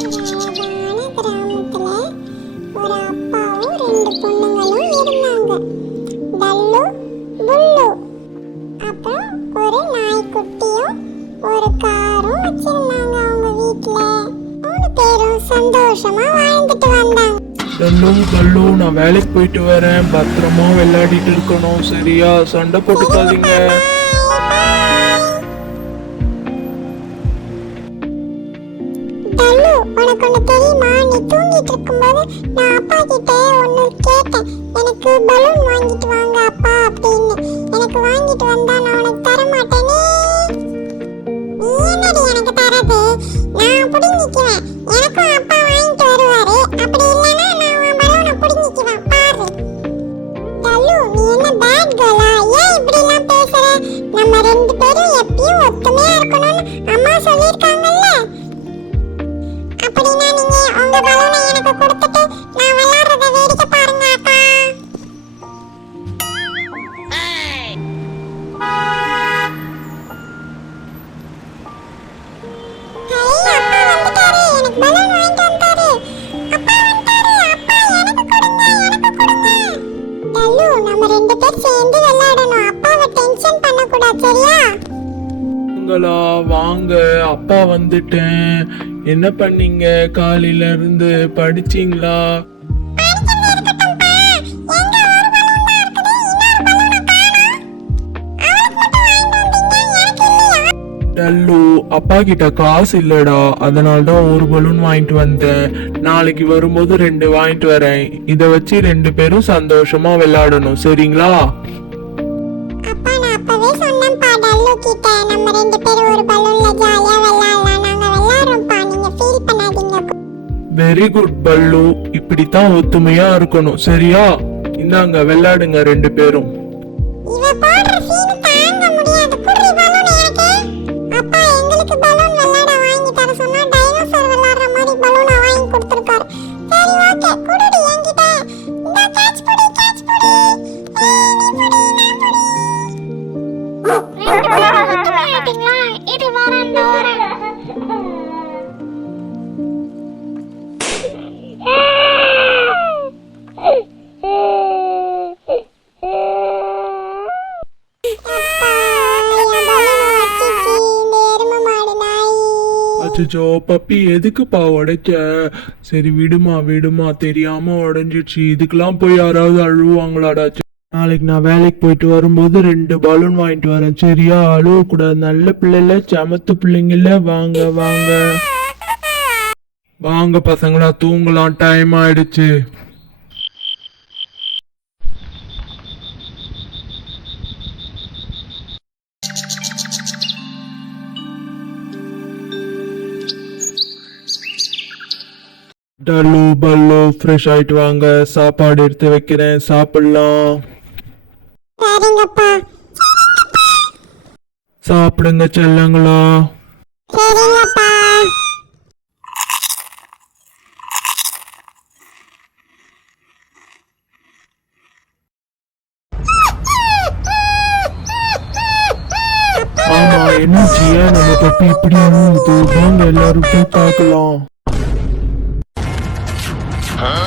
அழகான கிராமத்துல ஒரு அப்பாவும் ரெண்டு பொண்ணுங்களும் இருந்தாங்க. டல்லு, புல்லு. அப்புறம் ஒரு நாய்க்குட்டியும் ஒரு காரும் வச்சிருந்தாங்க அவங்க வீட்ல. 3 பேரும் சந்தோஷமா வாழ்ந்துட்டு வந்தாங்க. டல்லு பல்லு, நான் வேலைக்கு போயிட்டு வரேன், பத்திரமா விளையாடிட்டு இருக்கணும், சரியா? சண்டை போட்டுக்காதீங்க. டல்லு, உனக்கு ஒண்ணு தெரியுமா? நீ தூங்கிட்டு இருக்கும்போது நான் அப்பா கிட்ட ஒன்னு கேட்டேன். எனக்கு பலூன் வாங்கிட்டு வாங்க அப்பா அப்படின்னு. எனக்கு வாங்கிட்டு வந்தா நான் உனக்கு தர மாட்டேனே. நீ என்னடி எனக்கு தரது? நான் புடிங்கிக்குவேன். எனக்கும் அப்பா வாங்கிட்டு வருவாரு. அப்படி இல்லனா நான் உன் பலூனை புடிங்கிக்குவேன் பாரு. டல்லு, நீ என்ன பேட் கேர்லா? ஏன் இப்படி எல்லாம் பேசுற? நம்ம 2 பேரும் எப்பயும் ஒத்துமையா இருக்கணும்னு அம்மா சொல்லிருக்காங்கல்ல. அப்படினா நீங்க உங்க பலூனை எனக்கு கொடுத்துட்டு நான் விளையாடுறத வேடிக்கை பாருங்க அக்கா. அப்பா வந்துட்டாரு, எனக்கு பலூன் வாங்கிட்டு வந்தாரு. அப்பா வந்துட்டாரு, அப்பா எனக்கு கொடுங்க, எனக்கு கொடுங்க. டல்லு, நம்ம 2 பேர் சேர்ந்து விளையாடணும். அப்பாவை டென்ஷன் பண்ண கூடாது, சரியா? உங்களா வாங்க, அப்பா வந்துட்டேன். என்ன பண்ணீங்க? காலையில இருந்து படிச்சீங்களா? டல்லு, அப்பா கிட்ட காசு இல்லடா, அதனால தான் ஒரு பலூன் வாங்கிட்டு வந்தேன். நாளைக்கு வரும்போது 2 வாங்கிட்டு வரேன். இத வச்சு 2 பேரும் சந்தோஷமா விளையாடணும், சரிங்களா? அப்பா, நான் அப்பவே சொன்னேன்ப்பா டல்லு கிட்ட, நம்ம 2 பேரும் ஒரு பலூன்ல ஜாலியா விளையாடலாம். நாங்க விளையாடுறோம்ப்பா, நீங்க ஃபீல் பண்ணாதீங்க. வெரி குட் பல்லு, இப்படித்தான் ஒத்துமையா இருக்கணும், சரியா? இந்தாங்க விளையாடுங்க 2 பேரும். இவ போடுற சீன் தாங்க முடியாது. குடி பலூன் எனக்கு. அப்பா எங்களுக்கு பலூன் விளையாட வாங்கி தர சொன்னா டைனோசர் விளையாடுற மாதிரி பலூனை வாங்கி கொடுத்திருக்காரு. சரி ஓகே, குடுடி என்கிட்ட. இந்த கேட்ச் புடி, கேட்ச் புடி. நீ புடி, நான் புடி. 2 பேரும் ஒத்துமையாட்டீங்களா? இது வரேன் வரேன். அச்சோ பப்பி, எதுக்குப்பா உடைக்க? சரி விடுமா விடுமா, தெரியாம உடைஞ்சிடுச்சு. இதுக்கெல்லாம் போய் யாராவது அழுவாங்களாடா? நாளைக்கு நான் வேலைக்கு போயிட்டு வரும்போது 2 பலூன் வாங்கிட்டு வரேன், சரியா? அழுவ கூடாது. நல்ல பிள்ளைல, சமத்து பிள்ளைங்கல்ல. வாங்க வாங்க வாங்க பசங்களா, தூங்கலாம், டைம் ஆயிடுச்சு. டல்லு பல்லு, ஃப்ரெஷ் ஆயிட்டு வாங்க, சாப்பாடு எடுத்து வைக்கிறேன், சாப்பிடலாம். சரிங்கப்பா. சாப்பிடுங்க செல்லங்களா. சரிங்கப்பா. ஆமா, என்னாச்சு? ஏன் நம்ம பப்பி இப்படி அழுகுது? வாங்க எல்லாரும் போய் பார்க்கலாம். Huh?